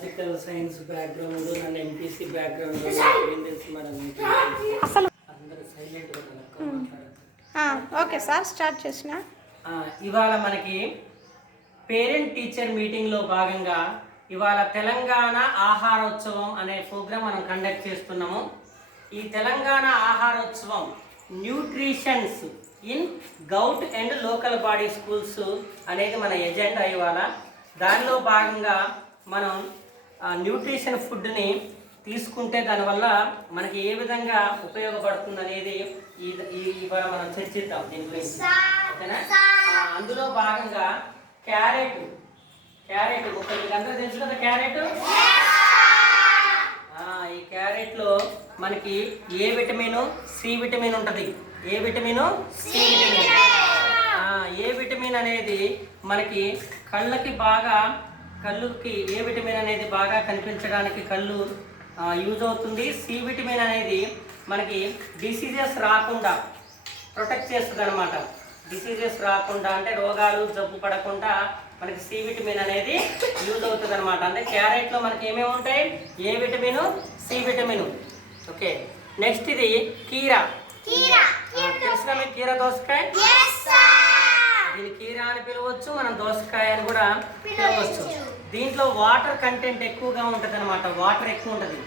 Physical science background నన్ను MPC background ఏం తెలుసు మేడం అసలు అందరూ సైలెంట్ ఓకే సార్ స్టార్ట్ చేసిన ఇవాళ మనకి పేరెంట్ టీచర్ మీటింగ్లో భాగంగా ఇవాళ తెలంగాణ ఆహారోత్సవం అనే ప్రోగ్రామ్ మనం కండక్ట్ చేస్తున్నాము. ఈ తెలంగాణ ఆహారోత్సవం nutritions in govt and local body schools అనేది మన ఎజెండా. ఇవాళ దానిలో భాగంగా మనం న్యూట్రిషన్ ఫుడ్ని తీసుకుంటే దానివల్ల మనకి ఏ విధంగా ఉపయోగపడుతుంది అనేది ఇవాళ మనం చర్చిద్దాం దీని గురించి, ఓకేనా? అందులో భాగంగా క్యారెట్ మీకు అందరూ తెలుసు కదా క్యారెట్. ఈ క్యారెట్లో మనకి ఏ విటమిన్ సి విటమిన్ ఉంటుంది. A vitamin C vitamin. A vitamin అనేది మనకి కళ్ళుకి ఏ విటమిన్ అనేది బాగా కనిపించడానికి కళ్ళు యూజ్ అవుతుంది. సి విటమిన్ అనేది మనకి డిసీజెస్ రాకుండా ప్రొటెక్ట్ చేస్తుంది అనమాట. డిసీజెస్ రాకుండా అంటే రోగాలు జబ్బు పడకుండా మనకి సి విటమిన్ అనేది యూజ్ అవుతుంది అనమాట. అంటే క్యారెట్లో మనకి ఏమేమి ఉంటాయి? A vitamin, C vitamin. Okay, next ఇది కీరా. తెలుసుగా మీకు కీరా దోసకాయ. దీని కీరా అని పిలవచ్చు, మనం దోసకాయ అని కూడా పిలవచ్చు. దీంట్లో వాటర్ కంటెంట్ ఎక్కువగా ఉంటుంది అనమాట. వాటర్ ఎక్కువ ఉంటుంది.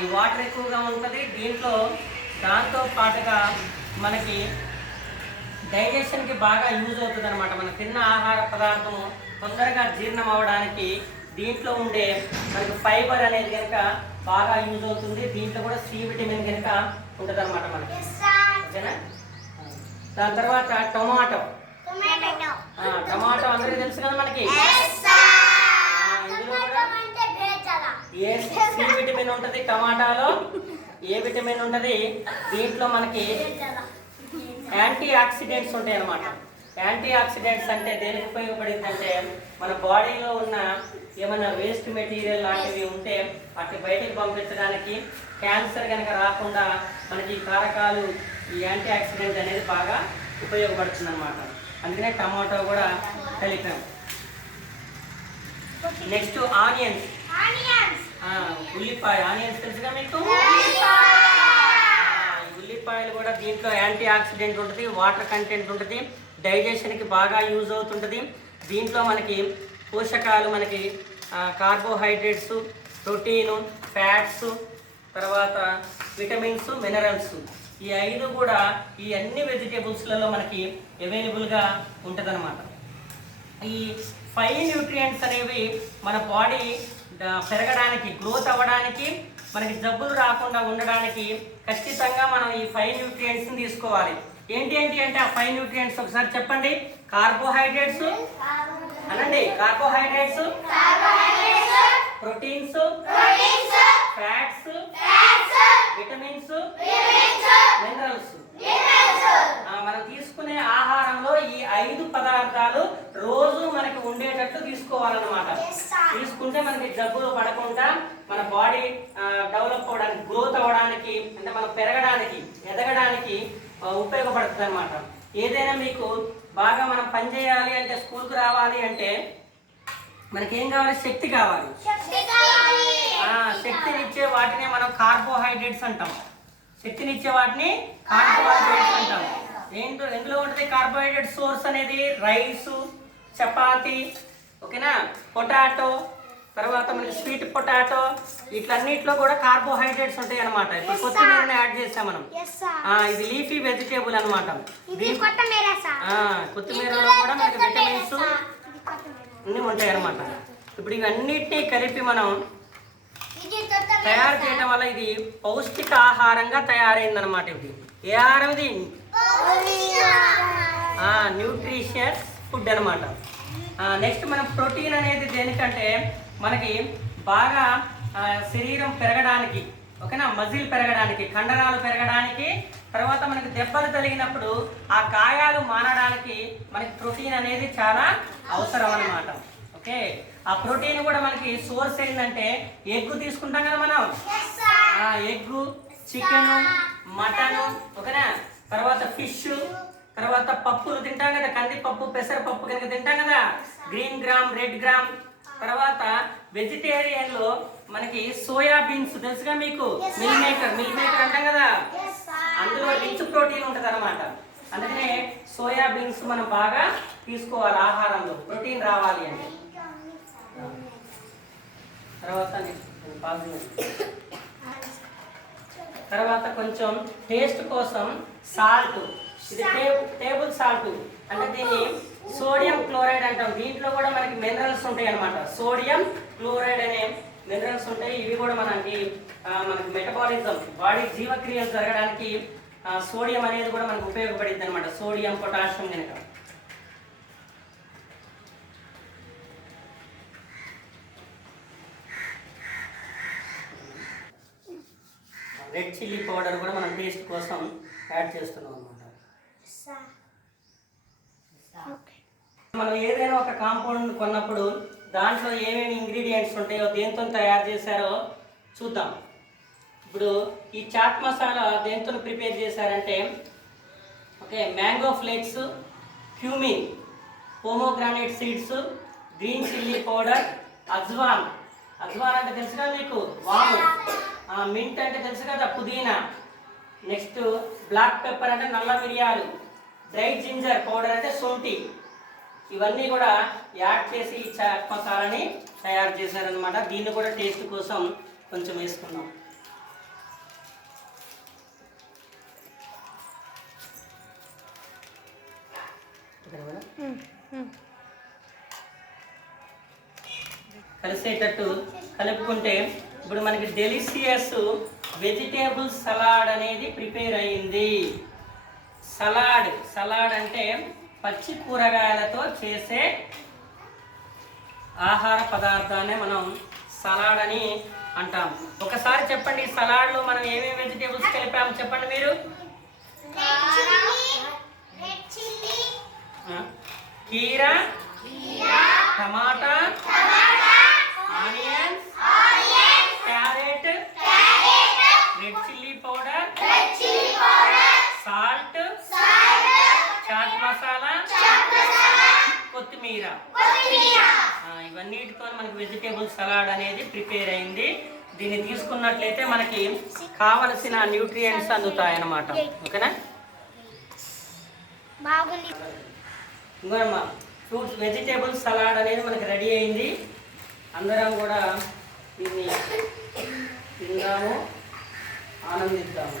ఈ వాటర్ ఎక్కువగా ఉంటుంది దీంట్లో. దాంతో పాటుగా మనకి డైజెషన్కి బాగా యూజ్ అవుతుంది అనమాట. మనం తిన్న ఆహార పదార్థము తొందరగా జీర్ణం అవ్వడానికి దీంట్లో ఉండే మనకి ఫైబర్ అనేది కనుక బాగా యూజ్ అవుతుంది. దీంట్లో కూడా సి విటమిన్ కనుక ఉంటుంది అనమాట మనకి, ఓకేనా? దాని తర్వాత టొమాటో అందరికీ తెలుసు కదా మనకి. ఇందులో కూడా ఏ సి విటమిన్ ఉంటుంది టమాటాలో, ఏ విటమిన్ ఉంటుంది. దీంట్లో మనకి యాంటీ ఆక్సిడెంట్స్ ఉంటాయి అన్నమాట. యాంటీ ఆక్సిడెంట్స్ అంటే దేనికి ఉపయోగపడింది అంటే మన బాడీలో ఉన్న ఏమైనా వేస్ట్ మెటీరియల్ లాంటివి ఉంటే వాటిని బయటకు పంపించడానికి, క్యాన్సర్ కనుక రాకుండా మనకి ఈ కారకాలు, ఈ యాంటీ ఆక్సిడెంట్ అనేది బాగా ఉపయోగపడుతుంది అనమాట. అందుకనే టమాటో కూడా కలిపాం. Next onions. ఉల్లిపాయ. ఆనియన్స్ తెలుసుగా మీకు. ఉల్లిపాయలు కూడా దీంట్లో యాంటీ ఆక్సిడెంట్ ఉంటుంది, వాటర్ కంటెంట్ ఉంటుంది, డైజెషన్కి బాగా యూజ్ అవుతుంటుంది. దీంట్లో మనకి పోషకాలు, మనకి కార్బోహైడ్రేట్స్, ప్రోటీను, ఫ్యాట్స్, తర్వాత విటమిన్స్, మినరల్స్, ఈ 5 కూడా ఈ అన్ని వెజిటేబుల్స్లలో మనకి అవైలబుల్గా ఉంటుంది అనమాట. ఈ 5 న్యూట్రియంట్స్ అనేవి మన బాడీ పెరగడానికి, గ్రోత్ అవ్వడానికి, మనకి జబ్బులు రాకుండా ఉండడానికి ఖచ్చితంగా మనం ఈ 5 న్యూట్రియంట్స్ని తీసుకోవాలి. ఏంటి అంటే ఆ 5 న్యూట్రియంట్స్ ఒకసారి చెప్పండి. కార్బోహైడ్రేట్స్ అనండి. Carbohydrates, proteins, fats, vitamins, minerals. మనం తీసుకునే ఆహారంలో ఈ 5 పదార్థాలు రోజు మనకి ఉండేటట్టు తీసుకోవాలన్నమాట. తీసుకుంటే మనకి జబ్బులు పడకుండా మన బాడీ డెవలప్ అవ్వడానికి, గ్రోత్ అవ్వడానికి, అంటే మనం పెరగడానికి, ఎదగడానికి ఉపయోగపడుతుంది అనమాట. ఏదైనా మీకు బాగా మనం పని చేయాలి అంటే, స్కూల్కి రావాలి అంటే మనకేం కావాలి? శక్తి కావాలి. శక్తినిచ్చే వాటిని మనం కార్బోహైడ్రేట్స్ అంటాం. శక్తినిచ్చే వాటిని కార్బోహైడ్రేట్స్ అంటాం. ఎందులో ఉంటుంది కార్బోహైడ్రేట్ సోర్స్ అనేది? రైసు, చపాతి, ఓకేనా, పొటాటో, తర్వాత మనకి స్వీట్ పొటాటో, వీటన్నిటిలో కూడా కార్బోహైడ్రేట్స్ ఉంటాయి అనమాట. ఇప్పుడు కొత్తిమీరని యాడ్ చేసాం మనం. ఇది లీఫీ వెజిటేబుల్ అనమాట. కొత్తిమీరలో కూడా మనకి విటమిన్స్ అన్నీ ఉంటాయి అనమాట. ఇప్పుడు ఇవన్నిటినీ కలిపి మనం తయారు చేయడం వల్ల ఇది పౌష్టిక ఆహారంగా తయారైంది అనమాట. ఇది ఏ ఆహారం? ఇది న్యూట్రిషియస్ ఫుడ్ అనమాట. నెక్స్ట్ మనం ప్రోటీన్ అనేది దేనికంటే మనకి బాగా శరీరం పెరగడానికి, ఓకేనా, మజిల్ పెరగడానికి, కండరాలు పెరగడానికి, తర్వాత మనకి దెబ్బలు తగిలినప్పుడు ఆ గాయాలు మానడానికి మనకి ప్రోటీన్ అనేది చాలా అవసరం అన్నమాట. ఓకే, ఆ ప్రోటీన్ కూడా మనకి సోర్స్ ఏంటంటే ఎగ్ తీసుకుంటాం కదా మనం. ఎగ్గు, చికెను, మటను, ఓకేనా, తర్వాత ఫిష్, తర్వాత పప్పులు తింటాం కదా, కందిపప్పు, పెసరపప్పు కనుక తింటాం కదా, గ్రీన్ గ్రామ్, రెడ్ గ్రామ్, తర్వాత వెజిటేరియన్ లో మనకి సోయా బీన్స్ తెలుసుగా మీకు, మిల్ మేకర్ అంటాం కదా, అందులో రిచ్ ప్రోటీన్ ఉంటుంది అనమాట. అందుకనే సోయా బీన్స్ మనం బాగా తీసుకోవాలి ఆహారంలో, ప్రోటీన్ రావాలి అంటే. తర్వాత కొంచెం టేస్ట్ కోసం సాల్ట్, ఇది టేబుల్ సాల్ట్ అంటే దీన్ని సోడియం క్లోరైడ్ అంటాం. దీంట్లో కూడా మనకి మినరల్స్ ఉంటాయి అనమాట. సోడియం క్లోరైడ్ అనే మినరల్స్ ఉంటాయి. ఇవి కూడా మనకి మెటబాలిజం, బాడీ జీవక్రియలు జరగడానికి సోడియం అనేది కూడా మనకు ఉపయోగపడింది అనమాట. సోడియం పొటాషియం కనుక. రెడ్ చిల్లీ పౌడర్ కూడా మనం టేస్ట్ కోసం యాడ్ చేస్తున్నాం అనమాట. మనం ఏదైనా ఒక కాంపౌండ్ కొన్నప్పుడు దాంట్లో ఏమేమి ఇంగ్రీడియంట్స్ ఉంటాయో, దేంతో తయారు చేశారో చూద్దాం. ఇప్పుడు ఈ చాట్ మసాలా దేంతో ప్రిపేర్ చేశారంటే, okay, mango flakes, cumin, pomegranate seeds, green chilli powder, ajwain అంటే తెలుసు కదా మీకు, వాము, మింట్ అంటే తెలుసు కదా, పుదీనా, నెక్స్ట్ బ్లాక్ పెప్పర్ అంటే నల్ల మిరియాలు, డ్రై జింజర్ పౌడర్ అంటే శొంఠి. ఇవన్నీ కూడా యాడ్ చేసి ఈ చాట్ మసాలాని తయారు చేశారనమాట. దీన్ని కూడా టేస్ట్ కోసం కొంచెం వేసుకున్నాం. కలిసేటట్టు కలుపుకుంటే ఇప్పుడు మనకి డెలిషియస్ వెజిటేబుల్ సలాడ్ అనేది ప్రిపేర్ అయ్యింది. సలాడ్ అంటే పచ్చి కూరగాయలతో చేసే ఆహార పదార్థాన్ని మనం సలాడ్ అని అంటాం. ఒకసారి చెప్పండి, సలాడ్లో మనం ఏమేమి వెజిటేబుల్స్ కలిపాము చెప్పండి మీరు. కీరా, టమాటా, onions, carrot, red chilli powder, salt, chaat masala, కొత్తిమీర, ఇవన్నిటితో మనకి వెజిటేబుల్ సలాడ్ అనేది ప్రిపేర్ అయింది. దీన్ని తీసుకున్నట్లయితే మనకి కావలసిన న్యూట్రియంట్స్ అందుతాయన్నమాట. ఓకేనా? ఇంకోనమ్మా, ఫ్రూట్స్ వెజిటేబుల్ సలాడ్ అనేది మనకి రెడీ అయింది. అందరం కూడా దీన్ని తిందాము, ఆనందిద్దాము.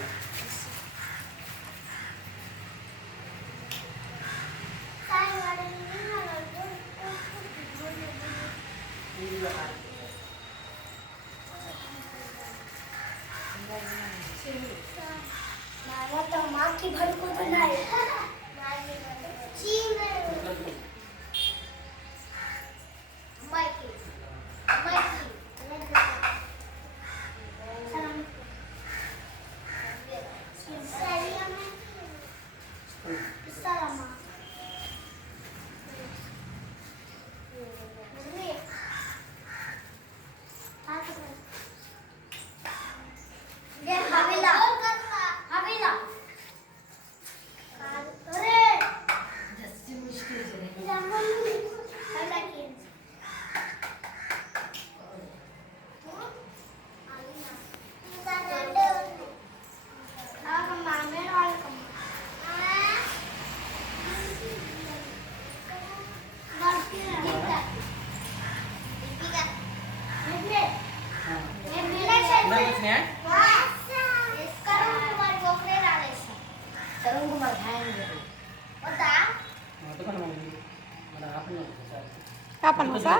kapan masa?